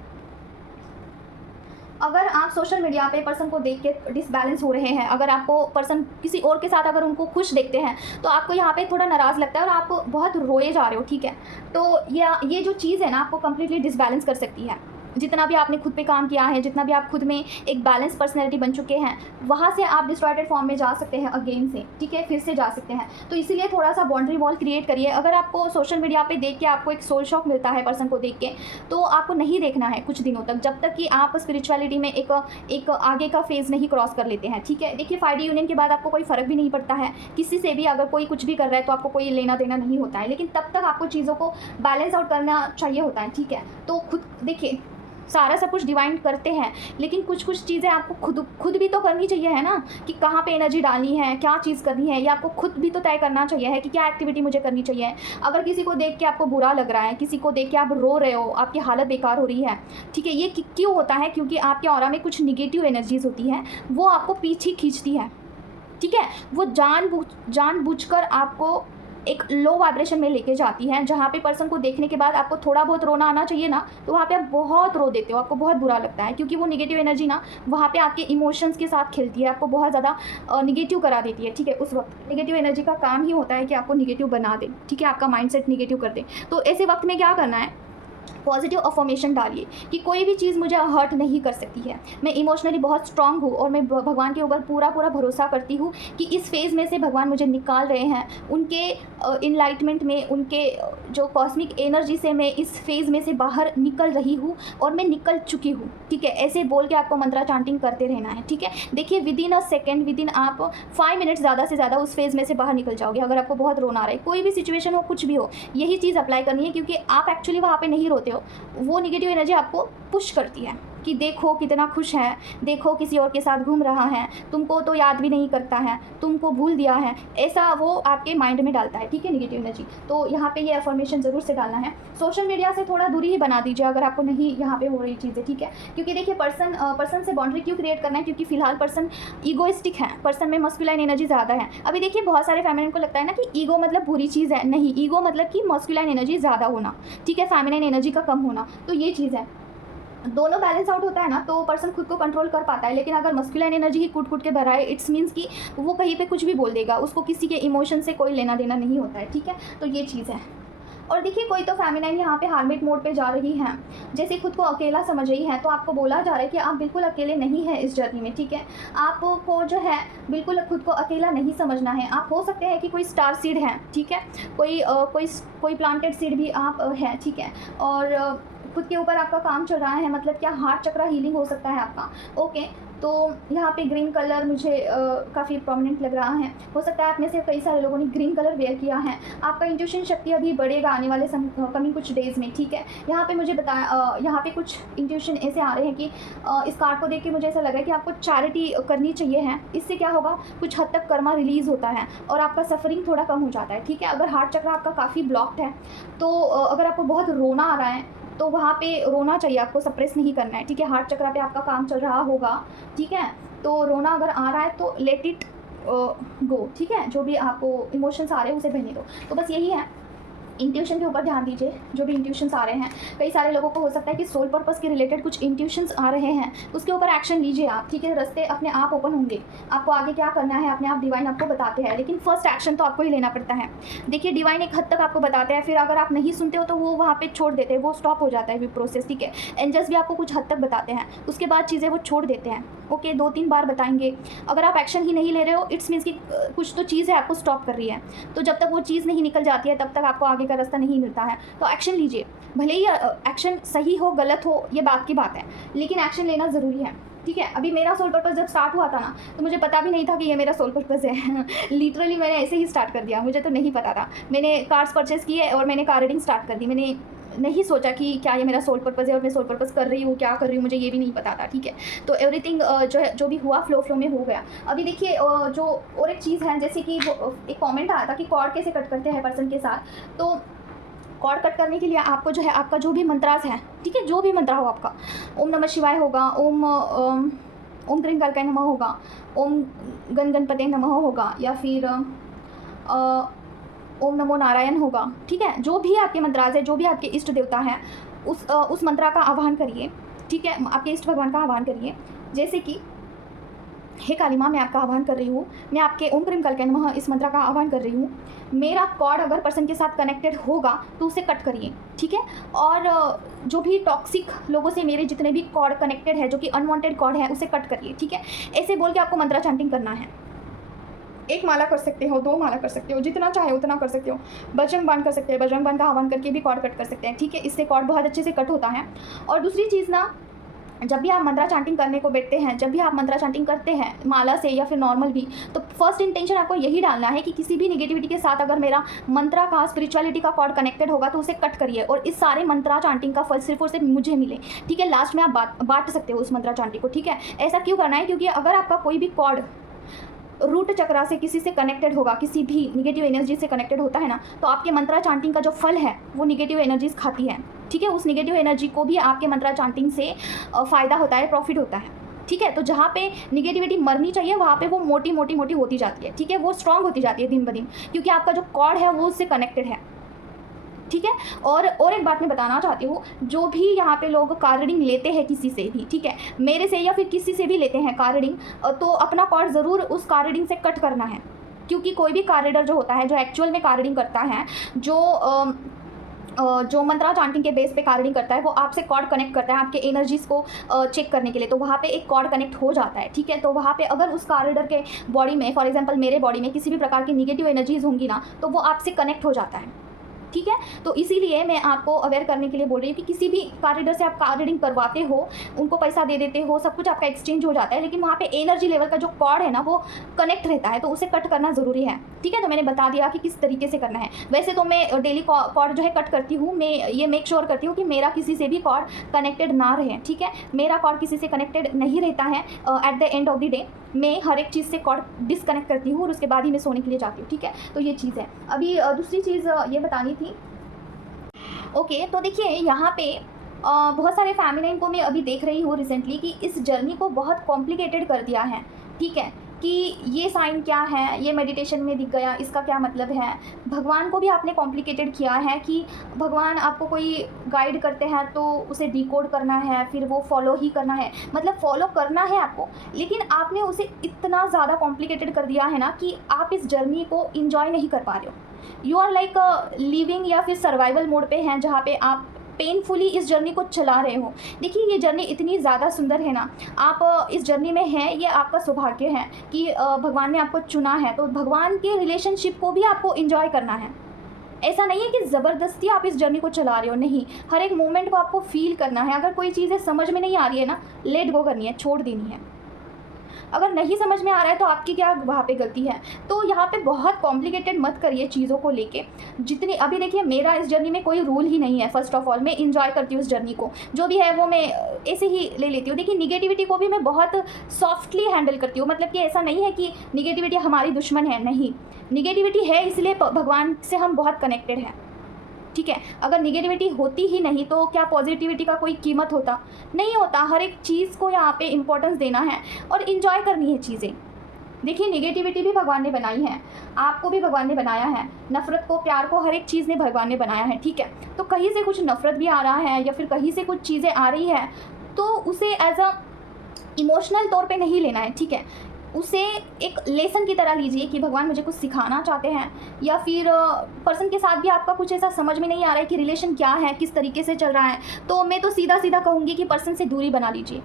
अगर आप सोशल मीडिया पे पर्सन को देख के डिसबैलेंस हो रहे हैं, अगर आपको पर्सन किसी और के साथ अगर उनको खुश देखते हैं तो आपको यहाँ पे थोड़ा नाराज़ लगता है और आप बहुत रोए जा रहे हो, ठीक है। तो ये जो चीज़ है ना, आपको कम्प्लीटली डिसबैलेंस कर सकती है। जितना भी आपने खुद पे काम किया है, जितना भी आप खुद में एक बैलेंस पर्सनैलिटी बन चुके हैं, वहाँ से आप डिस्टॉर्टेड फॉर्म में जा सकते हैं अगेन से, ठीक है, फिर से जा सकते हैं। तो इसीलिए थोड़ा सा बाउंड्री वॉल क्रिएट करिए। अगर आपको सोशल मीडिया पे देख के आपको एक सोल शॉक मिलता है पर्सन को देख के, तो आपको नहीं देखना है कुछ दिनों तक, जब तक कि आप स्पिरिचुअलिटी में एक आगे का फेज़ नहीं क्रॉस कर लेते हैं, ठीक है। देखिए, 5D यूनियन के बाद आपको कोई फ़र्क भी नहीं पड़ता है किसी से भी। अगर कोई कुछ भी कर रहा है तो आपको कोई लेना देना नहीं होता है, लेकिन तब तक आपको चीज़ों को बैलेंस आउट करना चाहिए होता है, ठीक है। तो खुद देखिए, सारा सब कुछ डिवाइन करते हैं, लेकिन कुछ कुछ चीज़ें आपको खुद भी तो करनी चाहिए, है ना, कि कहाँ पे एनर्जी डालनी है, क्या चीज़ करनी है, ये आपको खुद भी तो तय करना चाहिए है कि क्या एक्टिविटी मुझे करनी चाहिए। अगर किसी को देख के आपको बुरा लग रहा है, किसी को देख के आप रो रहे हो, आपकी हालत बेकार हो रही है, ठीक है, ये क्यों होता है? क्योंकि आपके ऑरा में कुछ निगेटिव एनर्जीज होती हैं, वो आपको पीछे खींचती है, ठीक है। वो जानबूझकर आपको एक लो वाइब्रेशन में लेके जाती हैं, जहाँ पे पर्सन को देखने के बाद आपको थोड़ा बहुत रोना आना चाहिए ना, तो वहाँ पे आप बहुत रो देते हो, आपको बहुत बुरा लगता है, क्योंकि वो निगेटिव एनर्जी ना वहाँ पे आपके इमोशंस के साथ खेलती है, आपको बहुत ज़्यादा निगेटिव करा देती है, ठीक है। उस वक्त निगेटिव एनर्जी का काम ही होता है कि आपको निगेटिव बना दे, ठीक है, आपका माइंडसेट निगेटिव कर दे। तो ऐसे वक्त में क्या करना है? पॉजिटिव अफर्मेशन डालिए कि कोई भी चीज़ मुझे हर्ट नहीं कर सकती है, मैं इमोशनली बहुत स्ट्रांग हूँ और मैं भगवान के ऊपर पूरा भरोसा करती हूँ कि इस फेज़ में से भगवान मुझे निकाल रहे हैं, उनके इनलाइटमेंट में, उनके जो कॉस्मिक एनर्जी से मैं इस फेज़ में से बाहर निकल रही हूँ और मैं निकल चुकी हूँ, ठीक है। ऐसे बोल के आपको मंत्रा चांटिंग करते रहना है, ठीक है। देखिए, विदिन अ सेकेंड, विदिन आप 5 मिनट ज़्यादा से ज़्यादा उस फेज़ में से बाहर निकल जाओगे। अगर आपको बहुत रोना आ रहा है, कोई भी सिचुएशन हो, कुछ भी हो, यही चीज़ अप्लाई करनी है, क्योंकि आप एक्चुअली वहाँ पर नहीं रोते हो, वो निगेटिव एनर्जी आपको पुश करती है कि देखो कितना खुश है, देखो किसी और के साथ घूम रहा है, तुमको तो याद भी नहीं करता है, तुमको भूल दिया है, ऐसा वो आपके माइंड में डालता है, ठीक है, निगेटिव एनर्जी। तो यहाँ पे ये अफर्मेशन ज़रूर से डालना है। सोशल मीडिया से थोड़ा दूरी ही बना दीजिए अगर आपको नहीं यहाँ पे हो रही चीज़ें, ठीक है। क्योंकि देखिए, पर्सन से बाउंड्री क्यों क्रिएट करना है? क्योंकि फिलहाल पर्सन ईगोइस्टिक है, पर्सन में मस्कुलाइन एनर्जी ज़्यादा है। अभी देखिए, बहुत सारे फेमिनिन को लगता है ना कि ईगो मतलब बुरी चीज़ है। नहीं, ईगो मतलब कि मस्कुलाइन एनर्जी ज़्यादा होना, ठीक है, फेमिनिन एनर्जी का कम होना, तो ये चीज़ है। दोनों बैलेंस आउट होता है ना, तो पर्सन खुद को कंट्रोल कर पाता है। लेकिन अगर मस्कुलाइन एनर्जी ही कूट के भरा है, इट्स मीन्स कि वो कहीं पे कुछ भी बोल देगा, उसको किसी के इमोशन से कोई लेना देना नहीं होता है, ठीक है। तो ये चीज़ है। और देखिए, कोई तो फेमिनाइन यहाँ पे हार्मिट मोड पे जा रही हैं, जैसे खुद को अकेला समझ रही हैं, तो आपको बोला जा रहा है कि आप बिल्कुल अकेले नहीं हैं इस जर्नी में, ठीक है। आपको जो है बिल्कुल खुद को अकेला नहीं समझना है। आप हो सकते हैं कि कोई स्टार सीड है, ठीक है, कोई प्लांटेड सीड भी आप हैं, ठीक है। और खुद के ऊपर आपका काम चल रहा है, मतलब क्या हार्ट चक्रा हीलिंग हो सकता है आपका। ओके, तो यहाँ पे ग्रीन कलर मुझे काफ़ी प्रोमिनेंट लग रहा है। हो सकता है आप में से कई सारे लोगों ने ग्रीन कलर वेयर किया है। आपका इंट्यूशन शक्ति अभी बढ़ेगा आने वाले कमिंग कुछ डेज़ में, ठीक है। यहाँ पे मुझे बताया, यहाँ पे कुछ इंट्यूशन ऐसे आ रहे हैं कि इस कार्ड को देख के मुझे ऐसा लग रहा है कि आपको चैरिटी करनी चाहिए है। इससे क्या होगा, कुछ हद तक कर्मा रिलीज़ होता है और आपका सफरिंग थोड़ा कम हो जाता है, ठीक है। अगर हार्ट चक्र आपका काफ़ी ब्लॉक्ड है, तो अगर आपको बहुत रोना आ रहा है तो वहाँ पे रोना चाहिए, आपको सप्रेस नहीं करना है, ठीक है। हार्ट चक्र पे आपका काम चल रहा होगा, ठीक है। तो रोना अगर आ रहा है तो लेट इट गो, ठीक है। जो भी आपको इमोशंस आ रहे हैं उसे बहने दो। तो बस यही है, इंट्यूशन के ऊपर ध्यान दीजिए। जो भी इंट्यूशंस आ रहे हैं, कई सारे लोगों को हो सकता है कि सोल पर्पस के रिलेटेड कुछ इंट्यूशंस आ रहे हैं, उसके ऊपर एक्शन लीजिए आप, ठीक है। रास्ते अपने आप ओपन होंगे, आपको आगे क्या करना है अपने आप डिवाइन आपको बताते हैं, लेकिन फर्स्ट एक्शन तो आपको ही लेना पड़ता है। देखिए, डिवाइन एक हद तक आपको बताते हैं, फिर अगर आप नहीं सुनते हो तो वो वहाँ पर छोड़ देते हैं, वो स्टॉप हो जाता है भी प्रोसेस, ठीक है। एंजल्स भी आपको कुछ हद तक बताते हैं, उसके बाद चीज़ें वो छोड़ देते हैं। ओके, 2-3 बार बताएंगे। अगर आप एक्शन ही नहीं ले रहे हो, इट्स मीन्स कि कुछ तो चीज़ है आपको स्टॉप कर रही है। तो जब तक वो चीज़ नहीं निकल जाती है तब तक आपको आगे का रास्ता नहीं मिलता है। तो एक्शन लीजिए, भले ही एक्शन सही हो गलत हो ये बात की बात है, लेकिन एक्शन लेना ज़रूरी है, ठीक है। अभी मेरा सोल पर्पस जब स्टार्ट हुआ था ना, तो मुझे पता भी नहीं था कि ये मेरा सोल पर्पस है। लिटरली मैंने ऐसे ही स्टार्ट कर दिया, मुझे तो नहीं पता था। मैंने कार्ड्स परचेज़ किए और मैंने कार रीडिंग स्टार्ट कर दी। मैंने नहीं सोचा कि क्या ये मेरा सोल पर्पस है और मैं सोल पर्पस कर रही हूँ, क्या कर रही हूँ, मुझे ये भी नहीं पता था, ठीक है। तो एवरीथिंग जो भी हुआ फ्लो में हो गया। अभी देखिए, जो और एक चीज़ है, जैसे कि एक कमेंट आया था कि कॉर्ड कैसे कट करते हैं पर्सन के साथ। तो कॉर्ड कट करने के लिए आपको जो है, आपका जो भी मंत्रास है, ठीक है, जो भी मंत्रा हो आपका, ओम नमः शिवाय होगा, ओम ग्रीन कालकाय नमः होगा, ओम गणपते नमः होगा, या फिर ओम नमो नारायण होगा, ठीक है। जो भी आपके मंत्रास है, जो भी आपके इष्ट देवता हैं, उस मंत्रा का आह्वान करिए, ठीक है। आपके इष्ट भगवान का आह्वान करिए। जैसे कि हे काली माँ, मैं आपका आह्वान कर रही हूँ, मैं आपके ओम क्रीम कलकै नमः इस मंत्र का आह्वान कर रही हूँ। मेरा कॉर्ड अगर पर्सन के साथ कनेक्टेड होगा तो उसे कट करिए, ठीक है। और जो भी टॉक्सिक लोगों से मेरे जितने भी कॉर्ड कनेक्टेड है, जो कि अनवांटेड कॉर्ड है, उसे कट करिए, ठीक है। ऐसे बोल के आपको मंत्रा चैंटिंग करना है। 1 माला कर सकते हो, 2 माला कर सकते हो, जितना चाहे उतना कर सकते हो। बजरंग बाण कर सकते हैं, बजरंग बाण का आह्वान करके भी कॉर्ड कट कर सकते हैं, ठीक है। इससे कॉर्ड बहुत अच्छे से कट होता है। और दूसरी चीज़ ना, जब भी आप मंत्रा चैंटिंग करने को बैठते हैं, जब भी आप मंत्रा चैंटिंग करते हैं माला से या फिर नॉर्मल भी, तो फर्स्ट इंटेंशन आपको यही डालना है कि किसी भी निगेटिविटी के साथ अगर मेरा मंत्रा का, स्पिरिचुअलिटी का कॉर्ड कनेक्टेड होगा तो उसे कट करिए, और इस सारे मंत्रा चैंटिंग का फल सिर्फ और सिर्फ मुझे मिले, ठीक है। लास्ट में आप बांट सकते हो उस मंत्रा चैंटिंग को, ठीक है। ऐसा क्यों करना है, क्योंकि अगर आपका कोई भी कॉर्ड रूट चक्रा से किसी से कनेक्टेड होगा, किसी भी निगेटिव एनर्जी से कनेक्टेड होता है ना, तो आपके मंत्रा चांटिंग का जो फल है वो निगेटिव एनर्जीज खाती है, ठीक है। उस निगेटिव एनर्जी को भी आपके मंत्रा चांटिंग से फ़ायदा होता है, प्रॉफिट होता है, ठीक है। तो जहाँ पे निगेटिविटी मरनी चाहिए वहाँ पे वो मोटी होती जाती है, ठीक है। वो स्ट्रांग होती जाती है दिन ब दिन, क्योंकि आपका जो कॉर्ड है वो उससे कनेक्टेड है, ठीक है। और एक बात मैं बताना चाहती हूँ, जो भी यहाँ पे लोग कार रीडिंग लेते हैं किसी से भी, ठीक है, मेरे से या फिर किसी से भी लेते हैं कार रीडिंग, तो अपना कॉर्ड ज़रूर उस कार रीडिंग से कट करना है, क्योंकि कोई भी कार रीडर जो होता है, जो एक्चुअल में कार रीडिंग करता है, जो मंत्रा चांटिंग के बेस पे कार रीडिंग करता है, वो आपसे कॉर्ड कनेक्ट करता है आपके एनर्जीज़ को चेक करने के लिए। तो वहाँ पे एक कॉर्ड कनेक्ट हो जाता है, ठीक है। तो वहाँ पे अगर उस कार रीडर के बॉडी में, फॉर एग्जांपल मेरे बॉडी में किसी भी प्रकार की निगेटिव एनर्जीज़ होंगी ना, तो वो आपसे कनेक्ट हो जाता है, ठीक है। तो इसीलिए मैं आपको अवेयर करने के लिए बोल रही हूँ कि किसी भी कार रीडर से आप कार रीडिंग करवाते हो, उनको पैसा दे देते हो, सब कुछ आपका एक्सचेंज हो जाता है, लेकिन वहाँ पे एनर्जी लेवल का जो कॉर्ड है ना वो कनेक्ट रहता है, तो उसे कट करना ज़रूरी है, ठीक है। तो मैंने बता दिया कि किस तरीके से करना है। वैसे तो मैं डेली कॉर्ड जो है कट करती हूँ, मैं ये मेक श्योर करती हूँ कि मेरा किसी से भी कॉर्ड कनेक्टेड ना रहे, ठीक है। मेरा कॉर्ड किसी से कनेक्टेड नहीं रहता है। At the end of the day मैं हर एक चीज़ से कॉर्ड डिसकनेक्ट करती हूँ और उसके बाद ही मैं सोने के लिए जाती हूँ, ठीक है। तो ये चीज़ है। अभी दूसरी चीज़ ये बतानी थी। ओके, तो देखिए यहाँ पे बहुत सारे फेमिनाइन को मैं अभी देख रही हूँ रिसेंटली कि इस जर्नी को बहुत कॉम्प्लिकेटेड कर दिया है, ठीक है। कि ये साइन क्या है, ये मेडिटेशन में दिख गया, इसका क्या मतलब है। भगवान को भी आपने कॉम्प्लिकेटेड किया है कि भगवान आपको कोई गाइड करते हैं तो उसे डिकोड करना है, फिर वो फॉलो ही करना है, मतलब फॉलो करना है आपको, लेकिन आपने उसे इतना ज़्यादा कॉम्प्लिकेटेड कर दिया है ना कि आप इस जर्नी को इंजॉय नहीं कर पा रहे हो। यू आर लाइक लिविंग या फिर सर्वाइवल मोड पे हैं, जहाँ पे आप पेनफुली इस जर्नी को चला रहे हो। देखिए, ये जर्नी इतनी ज़्यादा सुंदर है ना, आप इस जर्नी में हैं, ये आपका सौभाग्य है कि भगवान ने आपको चुना है। तो भगवान के रिलेशनशिप को भी आपको इंजॉय करना है, ऐसा नहीं है कि ज़बरदस्ती आप इस जर्नी को चला रहे हो, नहीं, हर एक मोमेंट को आपको फील करना है। अगर कोई चीज़ें समझ में नहीं आ रही है ना, लेट गो करनी है, छोड़ देनी है। अगर नहीं समझ में आ रहा है तो आपकी क्या वहाँ पे गलती है। तो यहाँ पे बहुत कॉम्प्लिकेटेड मत करिए चीज़ों को लेके। जितनी अभी देखिए, मेरा इस जर्नी में कोई रूल ही नहीं है। फर्स्ट ऑफ ऑल मैं इंजॉय करती हूँ इस जर्नी को, जो भी है वो मैं ऐसे ही ले लेती हूँ। देखिए निगेटिविटी को भी मैं बहुत सॉफ्टली हैंडल करती हूँ। मतलब कि ऐसा नहीं है कि निगेटिविटी हमारी दुश्मन है, नहीं, निगेटिविटी है इसलिए भगवान से हम बहुत कनेक्टेड हैं, ठीक है। अगर निगेटिविटी होती ही नहीं तो क्या पॉजिटिविटी का कोई कीमत होता? नहीं होता। हर एक चीज़ को यहाँ पे इम्पोर्टेंस देना है और इन्जॉय करनी है चीज़ें। देखिए निगेटिविटी भी भगवान ने बनाई है, आपको भी भगवान ने बनाया है, नफ़रत को, प्यार को, हर एक चीज़ ने भगवान ने बनाया है, ठीक है। तो कहीं से कुछ नफ़रत भी आ रहा है या फिर कहीं से कुछ चीज़ें आ रही है तो उसे एज अ इमोशनल तौर पे नहीं लेना है, ठीक है। उसे एक लेसन की तरह लीजिए कि भगवान मुझे कुछ सिखाना चाहते हैं, या फिर पर्सन के साथ भी आपका कुछ ऐसा समझ में नहीं आ रहा है कि रिलेशन क्या है, किस तरीके से चल रहा है, तो मैं तो सीधा सीधा कहूँगी कि पर्सन से दूरी बना लीजिए,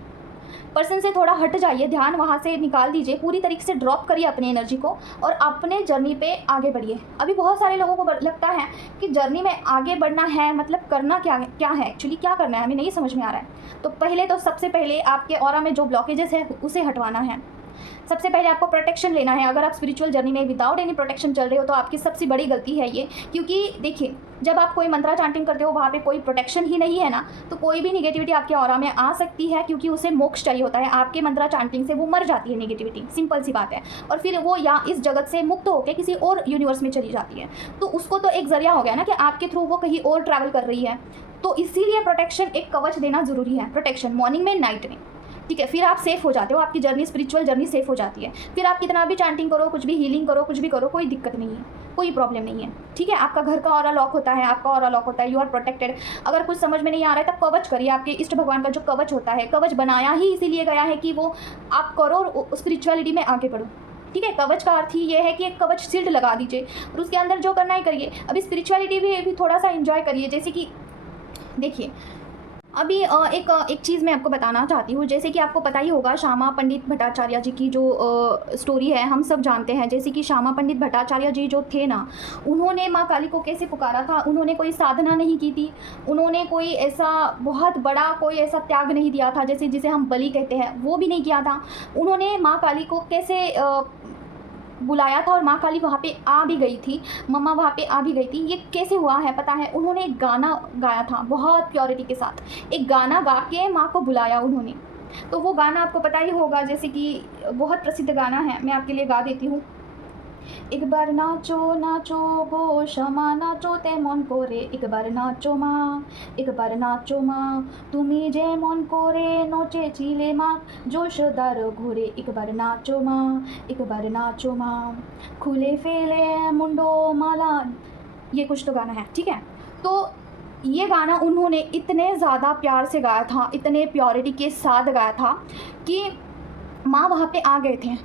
पर्सन से थोड़ा हट जाइए, ध्यान वहाँ से निकाल दीजिए, पूरी तरीके से ड्रॉप करिए अपनी एनर्जी को और अपने जर्नी पे आगे बढ़िए। अभी बहुत सारे लोगों को लगता है कि जर्नी में आगे बढ़ना है, मतलब करना क्या है एक्चुअली, क्या करना है हमें नहीं समझ में आ रहा है। तो पहले तो सबसे पहले आपके ऑरा में जो ब्लॉकेजेस है उसे हटवाना है। सबसे पहले आपको प्रोटेक्शन लेना है। अगर आप स्पिरिचुअल जर्नी में विदाउट एनी प्रोटेक्शन चल रहे हो तो आपकी सबसे बड़ी गलती है ये, क्योंकि देखिए जब आप कोई मंत्रा चांटिंग करते हो वहाँ पे कोई प्रोटेक्शन ही नहीं है ना, तो कोई भी निगेटिविटी आपके ऑरा में आ सकती है, क्योंकि उसे मोक्ष चाहिए होता है। आपके मंत्रा चांटिंग से वो मर जाती है निगेटिविटी, सिंपल सी बात है, और फिर वो या इस जगत से मुक्त होकर किसी और यूनिवर्स में चली जाती है। तो उसको तो एक जरिया हो गया ना कि आपके थ्रू वो कहीं और ट्रैवल कर रही है। तो इसीलिए प्रोटेक्शन, एक कवच देना ज़रूरी है, प्रोटेक्शन मॉर्निंग में, नाइट में, ठीक है। फिर आप सेफ हो जाते हो, आपकी जर्नी, स्पिरिचुअल जर्नी सेफ हो जाती है। फिर आप कितना भी चांटिंग करो, कुछ भी हीलिंग करो, कुछ भी करो, कोई दिक्कत नहीं है, कोई प्रॉब्लम नहीं है, ठीक है। आपका घर का ऑरा लॉक होता है, आपका ऑरा लॉक होता है, यू आर प्रोटेक्टेड। अगर कुछ समझ में नहीं आ रहा है तब कवच करिए। आपके इष्ट भगवान का जो कवच होता है, कवच बनाया ही इसीलिए गया है कि वो आप करो और स्पिरिचुअलिटी में आगे बढ़ो, ठीक है। कवच का अर्थ ही ये है कि एक कवच शील्ड लगा दीजिए और उसके अंदर जो करना है करिए। अभी स्पिरिचुअलिटी भी थोड़ा सा एंजॉय करिए। जैसे कि देखिए अभी एक चीज़ मैं आपको बताना चाहती हूँ। जैसे कि आपको पता ही होगा श्यामा पंडित भट्टाचार्य जी की जो स्टोरी है, हम सब जानते हैं। जैसे कि श्यामा पंडित भट्टाचार्य जी जो थे ना, उन्होंने माँ काली को कैसे पुकारा था। उन्होंने कोई साधना नहीं की थी, उन्होंने कोई ऐसा बहुत बड़ा कोई ऐसा त्याग नहीं दिया था जैसे जिसे हम बलि कहते हैं, वो भी नहीं किया था। उन्होंने माँ काली को कैसे बुलाया था और माँ काली वहाँ पे आ भी गई थी, मम्मा वहाँ पे आ भी गई थी। ये कैसे हुआ है पता है? उन्होंने एक गाना गाया था बहुत प्योरिटी के साथ, एक गाना गा के माँ को बुलाया उन्होंने। तो वो गाना आपको पता ही होगा, जैसे कि बहुत प्रसिद्ध गाना है, मैं आपके लिए गा देती हूँ। एक बार नाचो नाचो गो क्षमा नाचो ते मन करे, एक बार नाचो मा, एक बार नाचो मा, तुम्हें जे मन करे नोचे चिले मा, जोशदार घोरे, एक बार नाचो मा, एक बार नाचो मा, खुले फेले मुंडो माला। ये कुछ तो गाना है, ठीक है। तो ये गाना उन्होंने इतने ज़्यादा प्यार से गाया था, इतने प्योरिटी के साथ गाया था कि माँ वहाँ पे आ गए थे,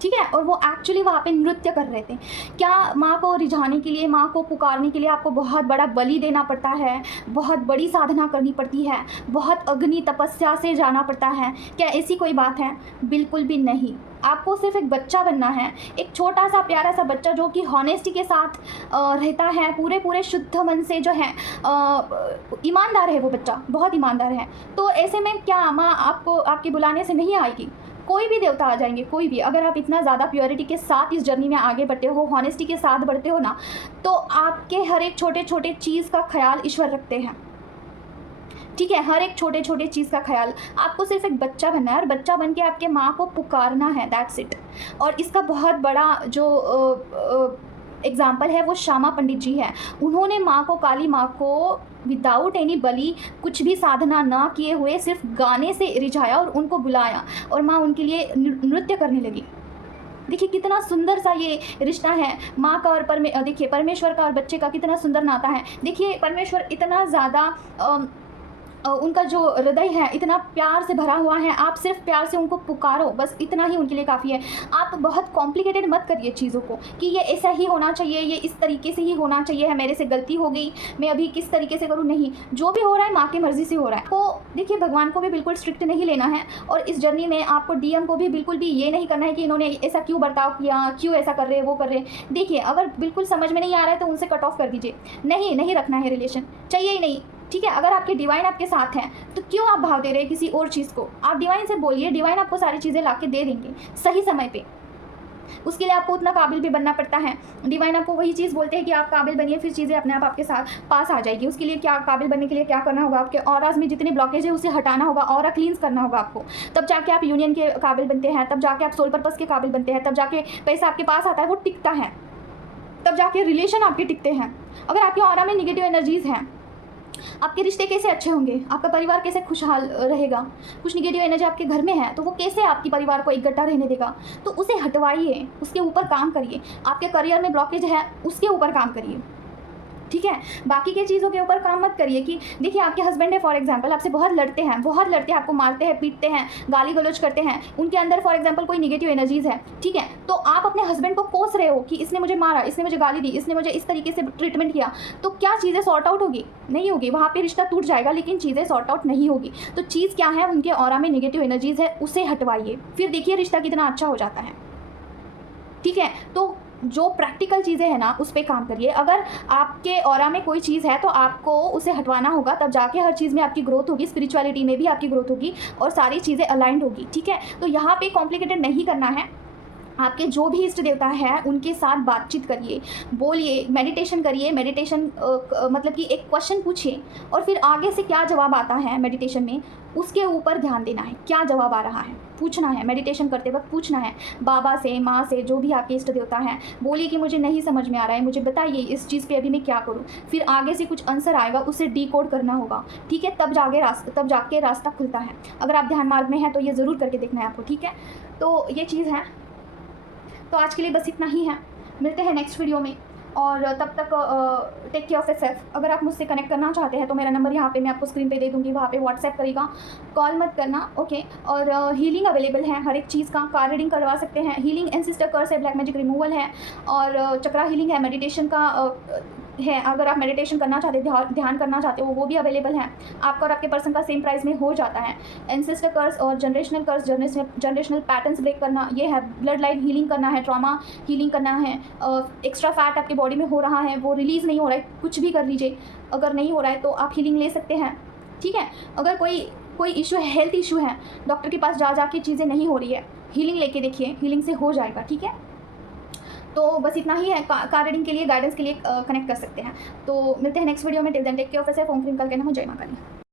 ठीक है। और वो एक्चुअली वहाँ पे नृत्य कर रहे थे। क्या माँ को रिझाने के लिए, माँ को पुकारने के लिए आपको बहुत बड़ा बलि देना पड़ता है, बहुत बड़ी साधना करनी पड़ती है, बहुत अग्नि तपस्या से जाना पड़ता है? क्या ऐसी कोई बात है? बिल्कुल भी नहीं। आपको सिर्फ एक बच्चा बनना है, एक छोटा सा प्यारा सा बच्चा जो कि हॉनेस्टी के साथ रहता है, पूरे शुद्ध मन से जो है ईमानदार है, वो बच्चा बहुत ईमानदार है। तो ऐसे में क्या माँ आपको आपके बुलाने से नहीं आएगी? कोई भी देवता आ जाएंगे, कोई भी। अगर आप इतना ज़्यादा प्योरिटी के साथ इस जर्नी में आगे बढ़ते हो, हॉनेस्टी के साथ बढ़ते हो ना, तो आपके हर एक छोटे छोटे चीज़ का ख्याल ईश्वर रखते हैं, ठीक है। हर एक छोटे छोटे चीज़ का ख्याल। आपको सिर्फ एक बच्चा बनना है और बच्चा बन के आपके माँ को पुकारना है, दैट्स इट। और इसका बहुत बड़ा जो एग्जाम्पल है वो श्यामा पंडित जी है। उन्होंने माँ को, काली माँ को विदाउट एनी बलि, कुछ भी साधना ना किए हुए, सिर्फ गाने से रिझाया और उनको बुलाया और माँ उनके लिए नृत्य करने लगी। देखिए कितना सुंदर सा ये रिश्ता है माँ का और देखिए परमेश्वर का और बच्चे का कितना सुंदर नाता है। देखिए परमेश्वर इतना ज़्यादा उनका जो हृदय है इतना प्यार से भरा हुआ है, आप सिर्फ प्यार से उनको पुकारो, बस इतना ही उनके लिए काफ़ी है। आप बहुत कॉम्प्लिकेटेड मत करिए चीज़ों को कि ये ऐसा ही होना चाहिए, ये इस तरीके से ही होना चाहिए, है मेरे से गलती हो गई, मैं अभी किस तरीके से करूँ। नहीं, जो भी हो रहा है माँ की मर्ज़ी से हो रहा है। तो देखिए, भगवान को भी बिल्कुल स्ट्रिक्ट नहीं लेना है, और इस जर्नी में आपको डीएम को भी बिल्कुल भी ये नहीं करना है कि इन्होंने ऐसा क्यों बर्ताव किया, क्यों ऐसा कर रहे हैं, वो कर रहे हैं। देखिए, अगर बिल्कुल समझ में नहीं आ रहा है तो उनसे कट ऑफ कर दीजिए, नहीं रखना है रिलेशन, चाहिए ही नहीं। ठीक है, अगर आपके डिवाइन आपके साथ हैं तो क्यों आप भाव दे रहे हैं किसी और चीज़ को। आप डिवाइन से बोलिए, डिवाइन आपको सारी चीज़ें ला के दे देंगे सही समय पे। उसके लिए आपको उतना काबिल भी बनना पड़ता है। डिवाइन आपको वही चीज़ बोलते हैं कि आप काबिल बनिए, फिर चीज़ें अपने आप आपके साथ पास आ जाएगी। उसके लिए क्या, काबिल बनने के लिए क्या करना होगा, आपके ऑराज में जितने ब्लॉकेज है उसे हटाना होगा, ऑरा क्लींस करना होगा आपको। तब जाके आप यूनियन के काबिल बनते हैं, तब जाके आप सोल पर्पस के काबिल बनते हैं, तब जाके पैसा आपके पास आता है, वो टिकता है, तब जाके रिलेशन आपके टिकते हैं। अगर आपके ऑरा में निगेटिव एनर्जीज़ हैं, आपके रिश्ते कैसे अच्छे होंगे, आपका परिवार कैसे खुशहाल रहेगा। कुछ निगेटिव एनर्जी आपके घर में है तो वो कैसे आपके परिवार को इकट्ठा रहने देगा। तो उसे हटवाइए, उसके ऊपर काम करिए। आपके करियर में ब्लॉकेज है, उसके ऊपर काम करिए। ठीक है, बाकी के चीज़ों के ऊपर काम मत करिए कि देखिए, आपके हस्बैंड है फॉर एग्जांपल, आपसे बहुत लड़ते हैं, आपको मारते हैं, पीटते हैं, गाली गलौज करते हैं, उनके अंदर फॉर एग्जांपल कोई निगेटिव एनर्जीज़ है। ठीक है, तो आप अपने हस्बैंड को कोस रहे हो कि इसने मुझे मारा, इसने मुझे गाली दी, इसने मुझे इस तरीके से ट्रीटमेंट किया, तो क्या चीज़ें सॉर्ट आउट होगी? नहीं होगी। वहाँ पर रिश्ता टूट जाएगा, लेकिन चीज़ें सॉर्ट आउट नहीं होगी। तो चीज़ क्या है, उनके ऑरा में निगेटिव एनर्जीज़ है, उसे हटवाइए, फिर देखिए रिश्ता कितना अच्छा हो जाता है। ठीक है, तो जो प्रैक्टिकल चीज़ें हैं ना, उस पे काम करिए। अगर आपके ऑरा में कोई चीज़ है तो आपको उसे हटवाना होगा, तब जाके हर चीज़ में आपकी ग्रोथ होगी, स्पिरिचुअलिटी में भी आपकी ग्रोथ होगी और सारी चीज़ें अलाइंड होगी। ठीक है, तो यहाँ पे कॉम्प्लिकेटेड नहीं करना है। आपके जो भी इष्ट देवता है उनके साथ बातचीत करिए, बोलिए, मेडिटेशन करिए। मेडिटेशन मतलब कि एक क्वेश्चन पूछिए और फिर आगे से क्या जवाब आता है मेडिटेशन में, उसके ऊपर ध्यान देना है। क्या जवाब आ रहा है पूछना है, मेडिटेशन करते वक्त पूछना है। बाबा से, माँ से, जो भी आपके इष्ट देवता हैं, बोलिए कि मुझे नहीं समझ में आ रहा है, मुझे बताइए इस चीज़ पे अभी मैं क्या करूँ। फिर आगे से कुछ आंसर आएगा, उसे डिकोड करना होगा। ठीक है, तब जाके रास्ता खुलता है। अगर आप ध्यान मार्ग में हैं तो ये ज़रूर करके देखना है आपको। ठीक है, तो ये चीज़ है। तो आज के लिए बस इतना ही है, मिलते हैं नेक्स्ट वीडियो में, और तब तक टेक केयर ऑफ योरसेल्फ। अगर आप मुझसे कनेक्ट करना चाहते हैं तो मेरा नंबर यहाँ पे मैं आपको स्क्रीन पे दे दूँगी, वहाँ पे व्हाट्सएप करेगा, कॉल मत करना। ओके, और हीलिंग अवेलेबल है हर एक चीज़ का, कार रीडिंग करवा सकते हैं, हीलिंग एंसेस्टर कर्स है, ब्लैक मैजिक रिमूवल है, और चक्रा हीलिंग है, मेडिटेशन का है। अगर आप मेडिटेशन करना चाहते हैं, ध्यान करना चाहते हो, वो भी अवेलेबल है। आपका और आपके पर्सन का सेम प्राइस में हो जाता है। एंसेस्टर कर्स और जनरेशनल कर्स, जनरेशनल पैटर्न्स ब्रेक करना, ये है। ब्लड लाइन हीलिंग करना है, ट्रॉमा हीलिंग करना है, एक्स्ट्रा फैट आपके बॉडी में हो रहा है, वो रिलीज़ नहीं हो रहा है, कुछ भी कर लीजिए। अगर नहीं हो रहा है तो आप हीलिंग ले सकते हैं। ठीक है, अगर कोई इशू है, हेल्थ इशू है, डॉक्टर के पास जा के चीज़ें नहीं हो रही है, हीलिंग लेके देखिए, हीलिंग से हो जाएगा। ठीक है, तो बस इतना ही है। कार रीडिंग के लिए, गाइडेंस के लिए कनेक्ट कर सकते हैं। तो मिलते हैं नेक्स्ट वीडियो में। Till then take care of yourself. ओम क्रीम कल कहना हो। जय मां काली।